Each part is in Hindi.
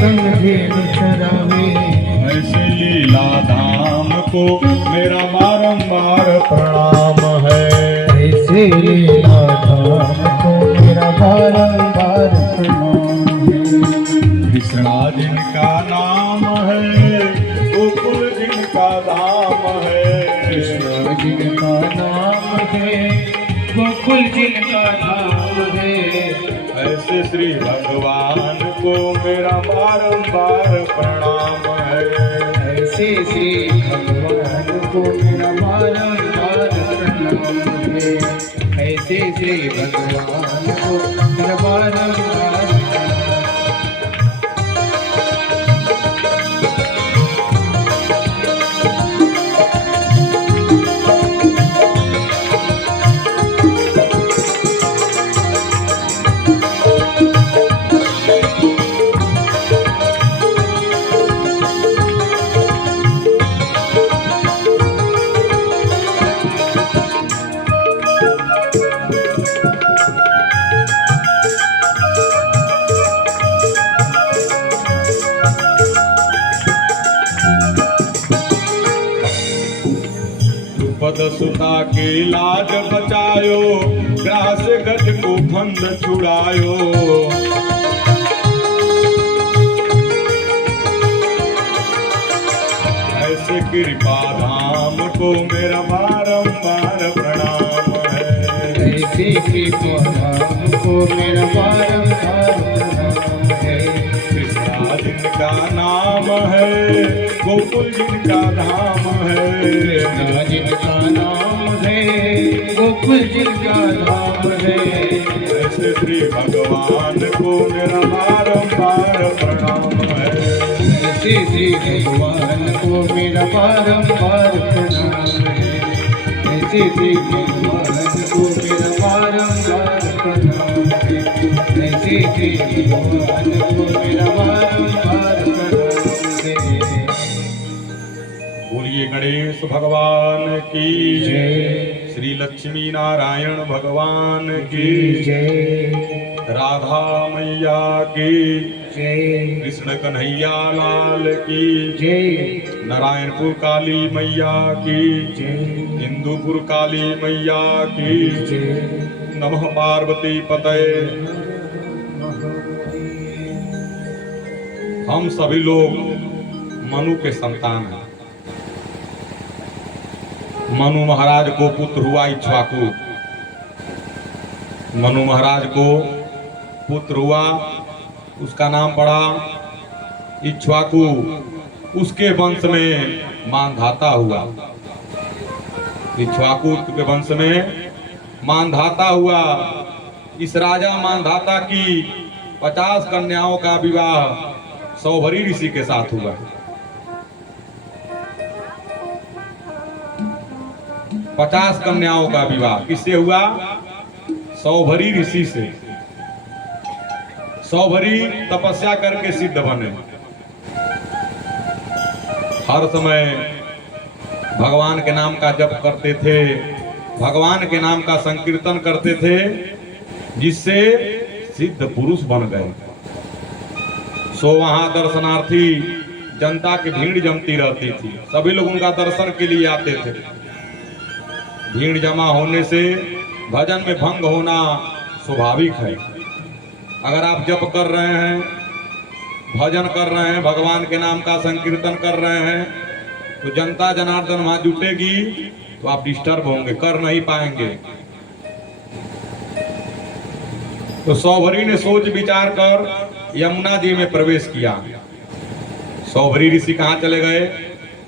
समझे न चरावे। ऐसे लीला धाम को मेरा बारंबार प्रणाम है। ऐसे लीला धाम को मेरा बारंबार प्रणाम है। कृष्णा जिनका नाम है, गोकुल जिनका धाम है। कृष्ण जिनका नाम है, गोकुल जिनका नाम है। ऐसे श्री भगवान को मेरा बारंबार प्रणाम है। ऐसे श्री भगवान को मेरा बारंबार प्रणाम है। ऐसे श्री भगवान को मेरा बारंबार पद सुता के लाज बचायो, ग्रास गज को फंद छुड़ायो। ऐसे कृपा धाम को मेरा बारंबार प्रणाम है। ऐसे कृपा धाम को मेरा बारंबार प्रणाम है। कृष्णा जिनका नाम है, गोकुल जिनका धाम है। कृष्णा जिनका नाम है, गोकुल जिनका धाम है। ऐसे श्री भगवान को मेरा बारंबार प्रणाम है। ऐसे श्री भगवान को मेरा बारंबार प्रणाम है। ऐसे श्री भगवान को मेरा बारंबार प्रणाम है। ऐसे श्री भगवान को मेरा बारंबार प्रणाम है। बोलिए गणेश भगवान की जय। श्री लक्ष्मी नारायण भगवान की जय। राधा मैया की जय। कृष्ण कन्हैया लाल की जय। नारायणपुर काली मैया की जय। इंदुपुर काली मैया की जय। नमः पार्वती पतये। हम सभी लोग मनु के संतान हैं। मनु महाराज को पुत्र हुआ इक्ष्वाकु। मनु महाराज को पुत्र हुआ, उसका नाम पड़ा इक्ष्वाकु। उसके वंश में मानधाता हुआ। इक्ष्वाकु के वंश में मानधाता हुआ। इस राजा मानधाता की 50 कन्याओं का विवाह सौभरी ऋषि के साथ हुआ। 50 कन्याओं का विवाह किससे हुआ? सौभरी ऋषि से। सौभरी तपस्या करके सिद्ध बने। हर समय भगवान के नाम का जप करते थे, भगवान के नाम का संकीर्तन करते थे, जिससे सिद्ध पुरुष बन गए। सो वहां दर्शनार्थी जनता की भीड़ जमती रहती थी। सभी लोग उनका दर्शन के लिए आते थे। भीड़ जमा होने से भजन में भंग होना स्वाभाविक है। अगर आप जप कर रहे हैं, भजन कर रहे हैं, भगवान के नाम का संकीर्तन कर रहे हैं, तो जनता जनार्दन वहां जुटेगी तो आप डिस्टर्ब होंगे, कर नहीं पाएंगे। तो सौभरी ने सोच विचार कर यमुना जी में प्रवेश किया। सौभरी ऋषि कहाँ चले गए?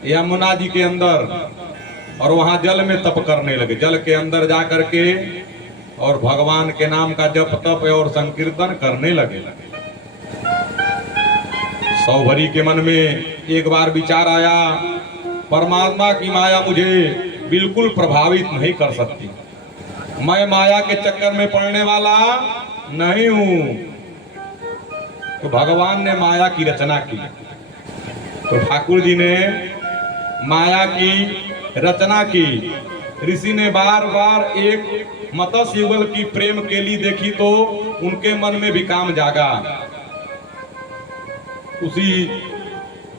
यमुना जी के अंदर, और वहां जल में तप करने लगे। जल के अंदर जा करके और भगवान के नाम का जप तप और संकीर्तन करने लगे। सौभरी के मन में एक बार विचार आया, परमात्मा की माया मुझे बिल्कुल प्रभावित नहीं कर सकती। मैं माया के चक्कर में पड़ने वाला नहीं हूं। तो भगवान ने माया की रचना की। तो ठाकुर जी ने माया की रचना की। ऋषि ने बार बार एक मत्स्य युगल की प्रेम केली देखी तो उनके मन में भी काम जागा। उसी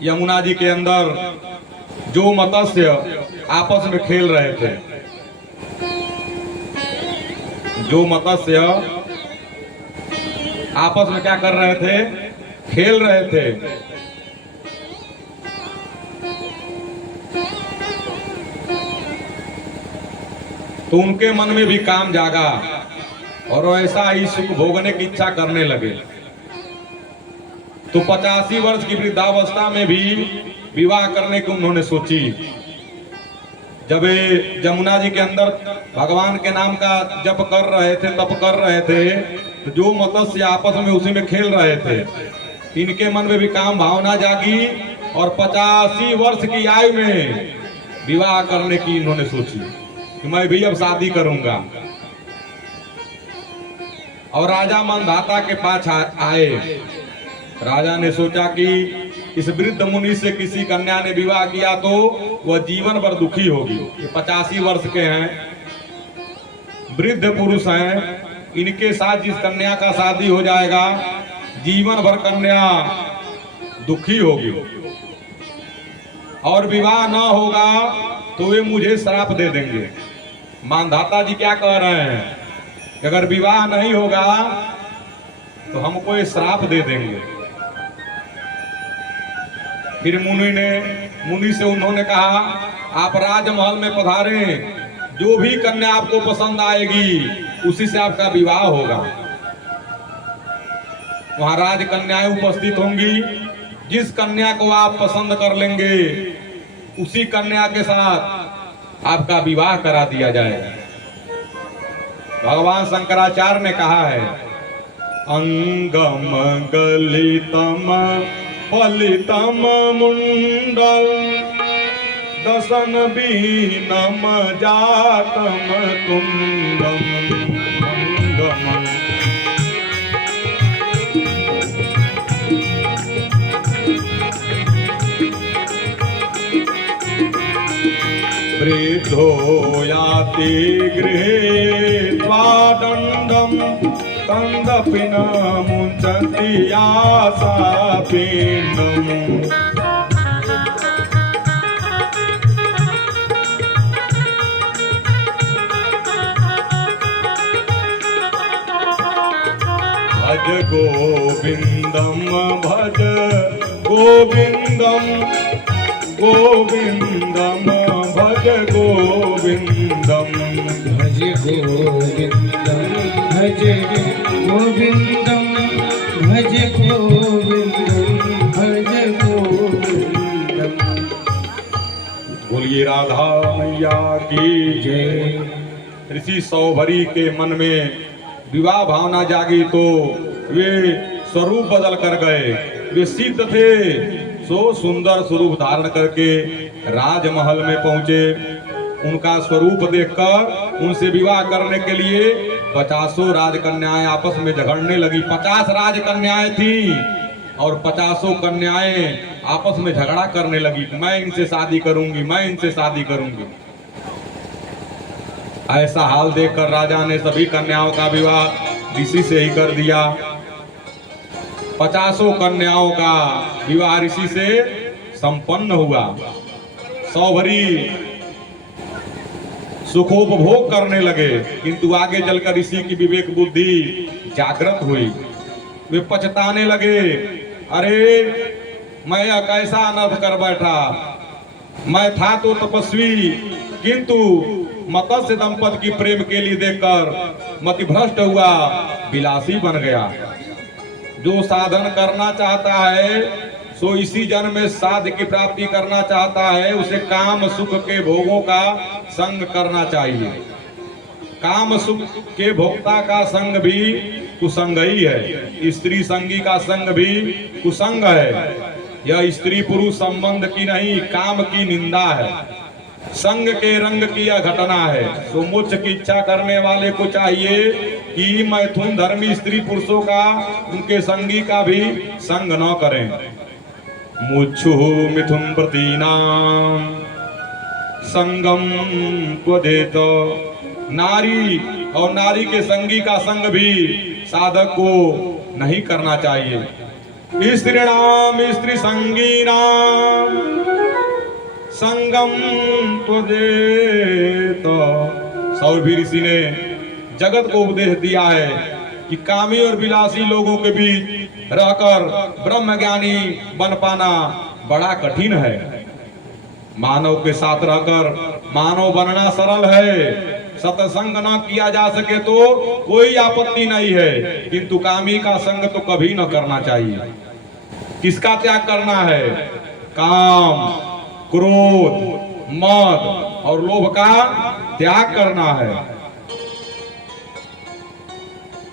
यमुना जी के अंदर जो मत्स्य आपस में खेल रहे थे, जो मत्स्य आपस में क्या कर रहे थे, खेल रहे थे। तो उनके मन में भी काम जागा और ऐसा ही सुख भोगने की इच्छा करने लगे। तो 85 वर्ष की वृद्धावस्था में भी विवाह करने की उन्होंने सोची। जब यमुना जी के अंदर भगवान के नाम का जप कर रहे थे, तप कर रहे थे, तो जो मत्स्य आपस में उसी में खेल रहे थे, इनके मन में भी काम भावना जागी और 85 वर्ष की आयु में विवाह करने की इन्होंने सोची कि मैं भी अब शादी करूंगा। और राजा मानधाता के पास आए। राजा ने सोचा कि इस वृद्ध मुनि से किसी कन्या ने विवाह किया तो वह जीवन भर दुखी होगी। ये 85 वर्ष के हैं, वृद्ध पुरुष हैं, इनके साथ जिस कन्या का शादी हो जाएगा जीवन भर कन्या दुखी होगी और विवाह ना होगा तो वे मुझे श्राप दे देंगे। मानधाता जी क्या कह रहे हैं कि अगर विवाह नहीं होगा तो हमको ये श्राप दे देंगे। फिर मुनि से उन्होंने कहा, आप राजमहल में पधारे, जो भी कन्या आपको पसंद आएगी उसी से आपका विवाह होगा। वहां राजकन्याएं उपस्थित होंगी, जिस कन्या को आप पसंद कर लेंगे उसी कन्या के साथ आपका विवाह करा दिया जाएगा। भगवान शंकराचार्य ने कहा है, अंगम गलितम फलितम मुंडल दसन बीनम जातम तुंगम अंगम। वृद्धो याति गृहे त्वादण्डं तन्दपि न मुञ्चति आशापिण्डम्। भज गोविन्दं भज गोविन्दं गोविन्दं भज गोविन्दं भज गोविन्दं भज गोविन्दं भज गोविन्दं भज गोविन्दं। बोलिए राधा मैया की जय। ऋषि सौभरी के मन में विवाह भावना जागी तो वे स्वरूप बदल कर गए। वे सिद्ध थे, सो सुंदर स्वरूप धारण करके राजमहल में पहुंचे। उनका स्वरूप देखकर उनसे विवाह करने के लिए 50 राजकन्याएं आपस में झगड़ने लगी। 50 राजकन्याएं थी और 50 कन्याएं आपस में झगड़ा करने लगी, मैं इनसे शादी करूंगी, मैं इनसे शादी करूंगी। ऐसा हाल देखकर राजा ने सभी कन्याओं का विवाह ऋषि से ही कर दिया। 50 कन्याओं का विवाह ऋषि से संपन्न हुआ। सौभरी सुखोपभोग करने लगे, किंतु आगे चलकर ऋषि की विवेक बुद्धि जागृत हुई। वे पछताने लगे, अरे मैं यह कैसा अनर्थ कर बैठा। मैं था तो तपस्वी, किंतु मत्स्य दंपति की प्रेम के लिए देखकर मतिभ्रष्ट हुआ, विलासी बन गया। जो साधन करना चाहता है सो इसी जन्म में साध्य की प्राप्ति करना चाहता है, उसे काम सुख के भोगों का संग करना चाहिए। काम सुख के भोक्ता का संग भी कुसंग ही है, स्त्री संगी का संग भी कुसंग है। यह स्त्री पुरुष संबंध की नहीं, काम की निंदा है। संग के रंग की यह घटना है। तो मोक्ष की इच्छा करने वाले को चाहिए कि मैथुन धर्मी स्त्री पुरुषों का, उनके संगी का भी संग न करें। मुच्छु मिथुन प्रतीनाम संगम क्वदेत। नारी और नारी के संगी का संग भी साधक को नहीं करना चाहिए। स्त्रीणाम स्त्री संगीनाम संगम त्वजेत। सौरभी ऋषि ने जगत को उपदेश दिया है कि कामी और विलासी लोगों के बीच रहकर ब्रह्म ज्ञानी बन पाना बड़ा कठिन है। मानव के साथ रहकर मानव बनना सरल है। सत्संग न किया जा सके तो कोई आपत्ति नहीं है, किंतु कामी का संग तो कभी न करना चाहिए। किसका त्याग करना है? काम, क्रोध, मद और लोभ का त्याग करना है।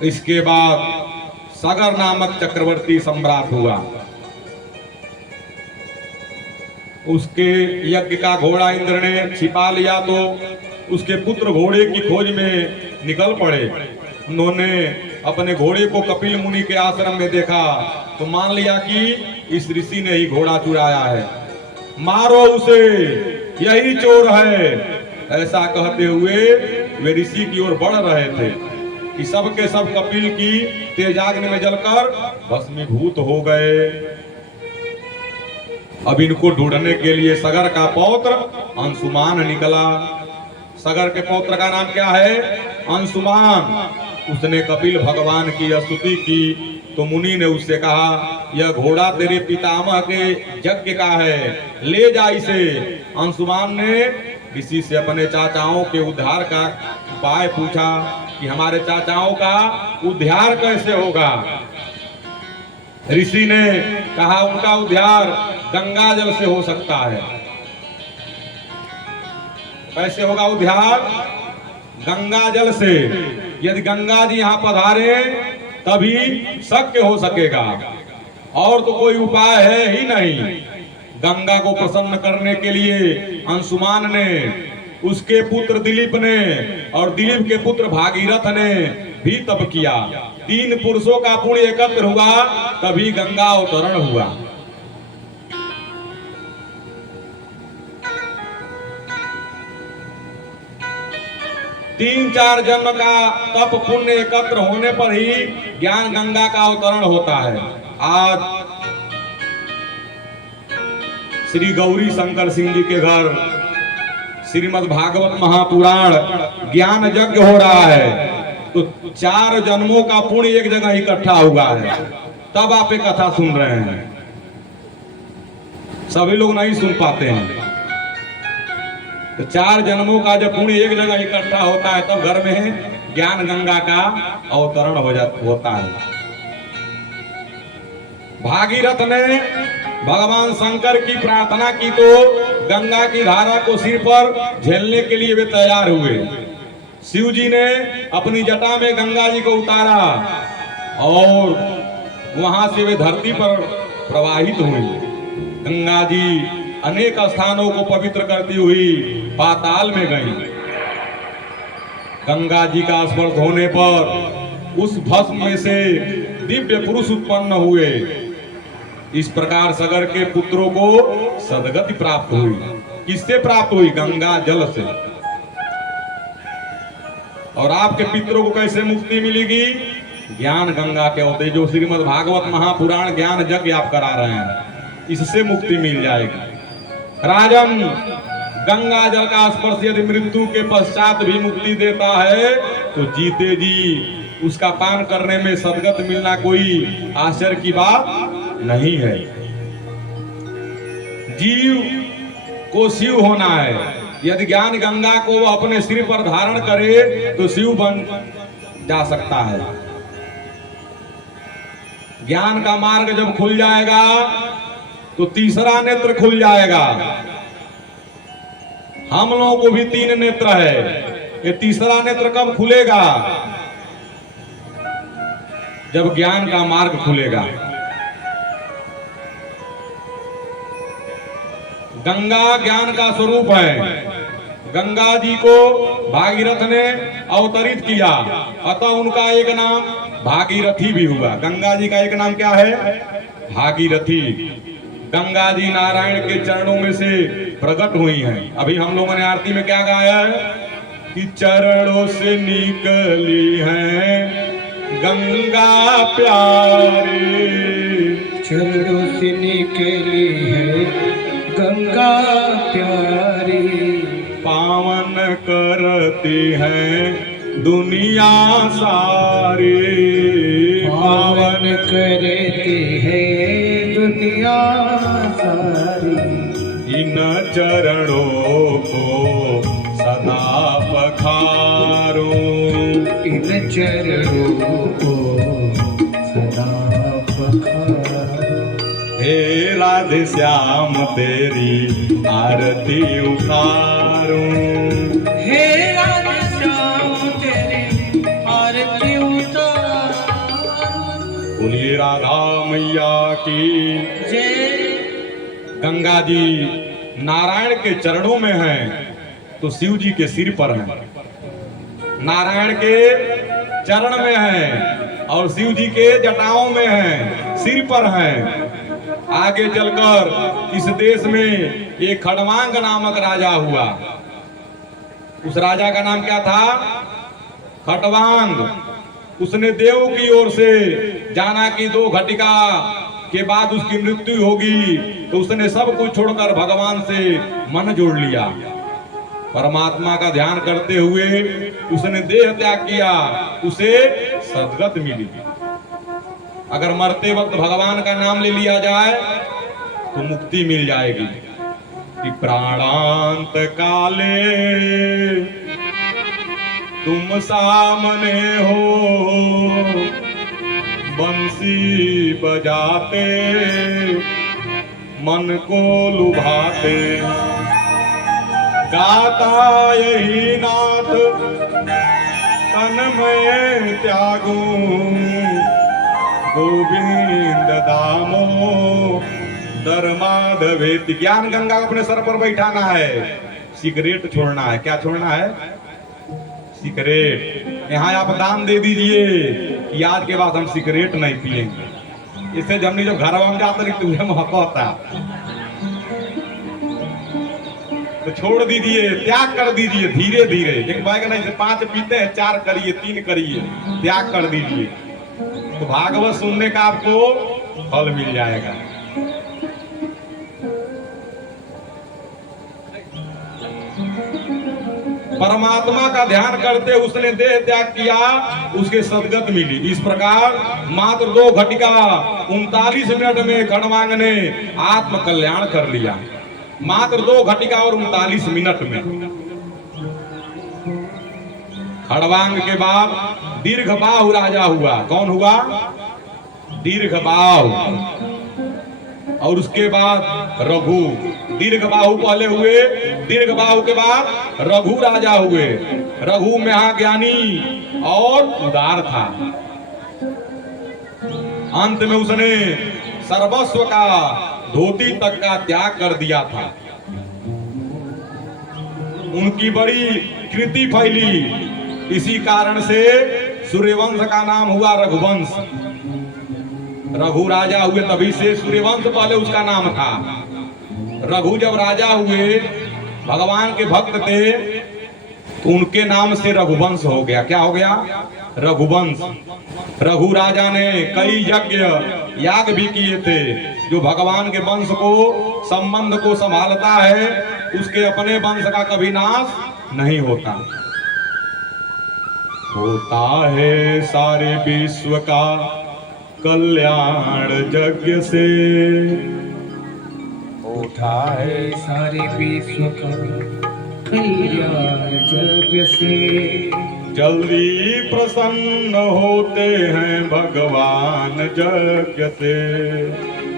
इसके बाद सगर नामक चक्रवर्ती सम्राट हुआ। उसके यज्ञ का घोड़ा इंद्र ने छिपा लिया तो उसके पुत्र घोड़े की खोज में निकल पड़े। उन्होंने अपने घोड़े को कपिल मुनि के आश्रम में देखा तो मान लिया कि इस ऋषि ने ही घोड़ा चुराया है, मारो उसे, यही चोर है। ऐसा कहते हुए वे ऋषि की ओर बढ़ रहे थे कि सब के सब कपिल की तेजाग्नि में जलकर भस्मीभूत हो गए। अब इनको ढूंढने के लिए सगर का पौत्र अंशुमान निकला। सगर के पौत्र का नाम क्या है? अंशुमान। उसने कपिल भगवान की स्तुति की तो मुनि ने उससे कहा, यह घोड़ा तेरे पितामह के यज्ञ का है, ले जा इसे। अंशुमान ने ऋषि से अपने चाचाओं के उद्धार का उपाय पूछा कि हमारे चाचाओं का उद्धार कैसे होगा। ऋषि ने कहा, उनका उद्धार गंगा जल से हो सकता है। कैसे होगा उद्धार? गंगा जल से। यदि गंगा जी यहाँ पधारे तभी शक्य हो सकेगा, और तो कोई उपाय है ही नहीं। गंगा को प्रसन्न करने के लिए अंशुमान ने, उसके पुत्र दिलीप ने और दिलीप के पुत्र भागीरथ ने भी तप किया। 3 पुरुषों का पुण्य एकत्र हुआ तभी गंगा अवतरण हुआ। तीन चार जन्म का तप पुण्य एकत्र होने पर ही ज्ञान गंगा का अवतरण होता है। आज श्री गौरी शंकर सिंह जी के घर श्रीमद् भागवत महापुराण ज्ञान यज्ञ हो रहा है, तो 4 जन्मों का पुण्य एक जगह इकट्ठा हुआ है, तब आप एक कथा सुन रहे हैं। सभी लोग नहीं सुन पाते हैं। तो 4 जन्मों का जब पुण्य एक जगह इकट्ठा होता है तब घर में ज्ञान गंगा का अवतरण होता है। भागीरथ ने भगवान शंकर की प्रार्थना की तो गंगा की धारा को सिर पर झेलने के लिए वे तैयार हुए। शिव जी ने अपनी जटा में गंगा जी को उतारा और वहां से वे धरती पर प्रवाहित हुई। गंगा जी अनेक स्थानों को पवित्र करती हुई पाताल में गई। गंगा जी का स्पर्श होने पर उस भस्म में से दिव्य पुरुष उत्पन्न हुए। इस प्रकार सगर के पुत्रों को सदगति प्राप्त हुई। किससे प्राप्त हुई? गंगा जल से। और आपके पितरों को कैसे मुक्ति मिलेगी? ज्ञान गंगा के होते, जो श्रीमद् भागवत महापुराण ज्ञान यज्ञ आप करा रहे हैं, इससे मुक्ति मिल जाएगी। राजन, गंगा जल का स्पर्श यदि मृत्यु के पश्चात भी मुक्ति देता है तो जीते जी उसका पान करने में सदगत मिलना कोई आश्चर्य की बात नहीं है। जीव को शिव होना है। यदि ज्ञान गंगा को अपने सिर पर धारण करे तो शिव बन जा सकता है। ज्ञान का मार्ग जब खुल जाएगा तो तीसरा नेत्र खुल जाएगा। हम लोगों को भी 3 नेत्र है, ये तीसरा नेत्र कब खुलेगा? जब ज्ञान का मार्ग खुलेगा। गंगा ज्ञान का स्वरूप है। गंगा जी को भागीरथ ने अवतरित किया, अतः उनका एक नाम भागीरथी भी हुआ। गंगा जी का एक नाम क्या है? भागीरथी। गंगा जी नारायण के चरणों में से प्रकट हुई हैं। अभी हम लोगों ने आरती में क्या गाया है कि चरणों से निकली हैं गंगा प्यारे, चरणों से निकली है गंगा प्यारी, पावन करती है दुनिया सारी, पावन करती है दुनिया सारी। इन चरणों को सदा पखारूं, इन चरणों को सदा पखारूं। हे राधे श्याम तेरी आरती उतारूं, हे राधे श्याम तेरी आरती उतारूं। बोलिए राधा मैया की जय। गंगा जी नारायण के चरणों में हैं तो शिव जी के सिर पर हैं। नारायण के चरण में हैं और शिव जी के जटाओं में हैं, सिर पर हैं। आगे चलकर इस देश में एक खड़वांग नामक राजा हुआ। उस राजा का नाम क्या था? खटवांग। उसने देव की ओर से जाना कि 2 घटिका के बाद उसकी मृत्यु होगी, तो उसने सब कुछ छोड़कर भगवान से मन जोड़ लिया। परमात्मा का ध्यान करते हुए उसने देह त्याग किया, उसे सद्गत मिली। अगर मरते वक्त भगवान का नाम ले लिया जाए तो मुक्ति मिल जाएगी। कि प्राणांत काले तुम सामने हो, बंसी बजाते मन को लुभाते, गाता यही नाथ तन में त्यागूं, गोविंद दामो दरमाधवेति। ज्ञान गंगा को अपने सर पर बैठाना है, सिगरेट छोड़ना है। क्या छोड़ना है? सिगरेट। यहाँ आप दान दे दीजिए कि आज के बाद हम सिगरेट नहीं पिएंगे। इससे हमने जो घर में जाते रहे तुम्हें मौका होता, तो छोड़ दीजिए, त्याग कर दीजिए धीरे धीरे। एक बाइक नहीं से 5 पीते हैं, 4 करिए, 3 करिए, त्याग कर दीजिए, तो भागवत सुनने का आपको फल मिल जाएगा। परमात्मा का ध्यान करते उसने देह त्याग किया, उसके सद्गत मिली। इस प्रकार मात्र 2 घटिका 39 मिनट में खड़वांग ने आत्म कल्याण कर लिया। मात्र 2 घटिका और 39 मिनट में। खड़वांग के बाद दीर्घबाहु राजा हुआ। कौन हुआ? दीर्घबाहु। और उसके बाद रघु। दीर्घबाहु पहले हुए, दीर्घबाहु के बाद रघु राजा हुए। रघु महाज्ञानी और उदार था। अंत में उसने सर्वस्व का, धोती तक का त्याग कर दिया था। उनकी बड़ी कृति फैली, इसी कारण से सूर्यवंश का नाम हुआ रघुवंश। रघु राजा हुए तभी से सूर्यवंश पहले उसका नाम था। रघु जब राजा हुए, भगवान के भक्त थे, तो उनके नाम से रघुवंश हो गया। क्या हो गया? रघुवंश। रघु राजा ने कई यज्ञ याग भी किए थे। जो भगवान के वंश को, संबंध को संभालता है, उसके अपने वंश का कभी नाश नहीं होता। होता है सारे विश्व का कल्याण यज्ञ से, होता है सारे विश्व का कल्याण यज्ञ से। जल्दी प्रसन्न होते हैं भगवान यज्ञ से,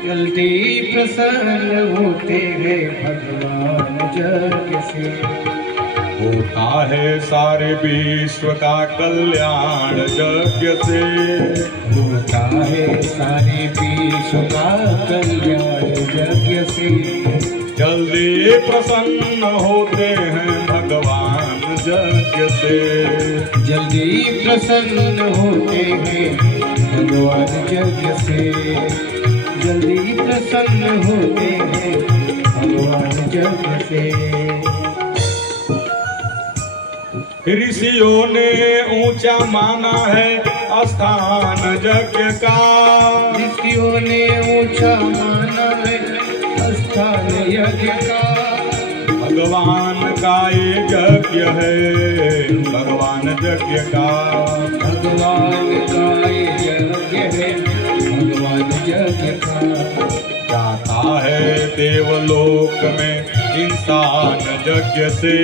जल्दी प्रसन्न होते हैं भगवान यज्ञ से। होता है सारे विश्व का कल्याण यज्ञ से, होता है सारे विश्व का कल्याण यज्ञ से। जल्दी प्रसन्न होते हैं भगवान यज्ञ से, जल्दी प्रसन्न होते हैं भगवान यज्ञ से। जल्दी प्रसन्न होते हैं भगवान यज्ञ से। ऋषियों ने ऊंचा माना है स्थान यज्ञ का। ऋषियों ने ऊंचा माना है स्थान यज्ञ का। भगवान का ये यज्ञ है, भगवान यज्ञ का। भगवान का ये यज्ञ है, भगवान यज्ञ का। जाता है देवलोक में इंसान यज्ञ से।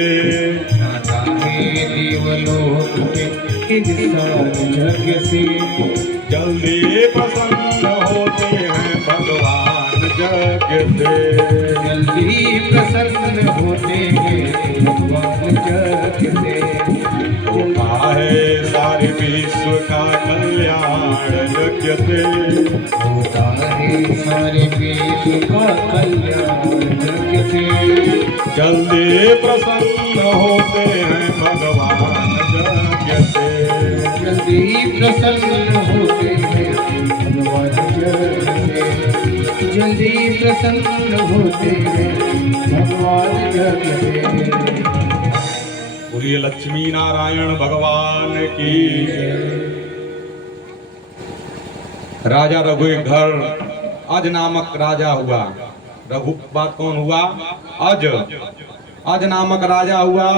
जाता है देवलोक में इंसान यज्ञ से। जल्दी प्रसन्न होते हैं भगवान यज्ञ से। जल्दी प्रसन्न होते हैं भगवान यज्ञ से। होता है सारे विश्व का कल्याण यज्ञ से। होता है सारे विश्व का कल्याण यज्ञ से। जल्दी प्रसन्न होते हैं भगवान यज्ञ से। जल्दी प्रसन्न होते हैं भगवान यज्ञ से। जल्दी प्रसन्न होते हैं भगवान यज्ञ से। बोलिए लक्ष्मी नारायण भगवान की। राजा रघु एक घर अज नामक राजा हुआ। रघु बात कौन हुआ? अज नामक राजा हुआ।